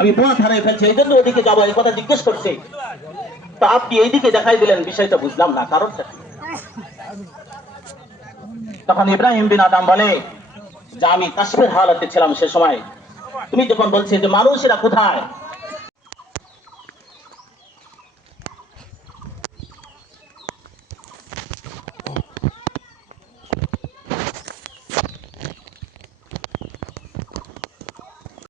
আমি পথ হারিয়ে ফেলছি, এই জন্য ওদিকে যাবো, এই কথা জিজ্ঞেস করছে। তা আপনি এইদিকে দেখাই দিলেন, বিষয়টা বুঝলাম না, কারণটা কি? তখন ইব্রাহিম বিন আদম বলে যে আমি কাশ্মীর হালাতে ছিলাম সে সময়। তুমি যখন বলছে যে মানুষেরা কোথায়,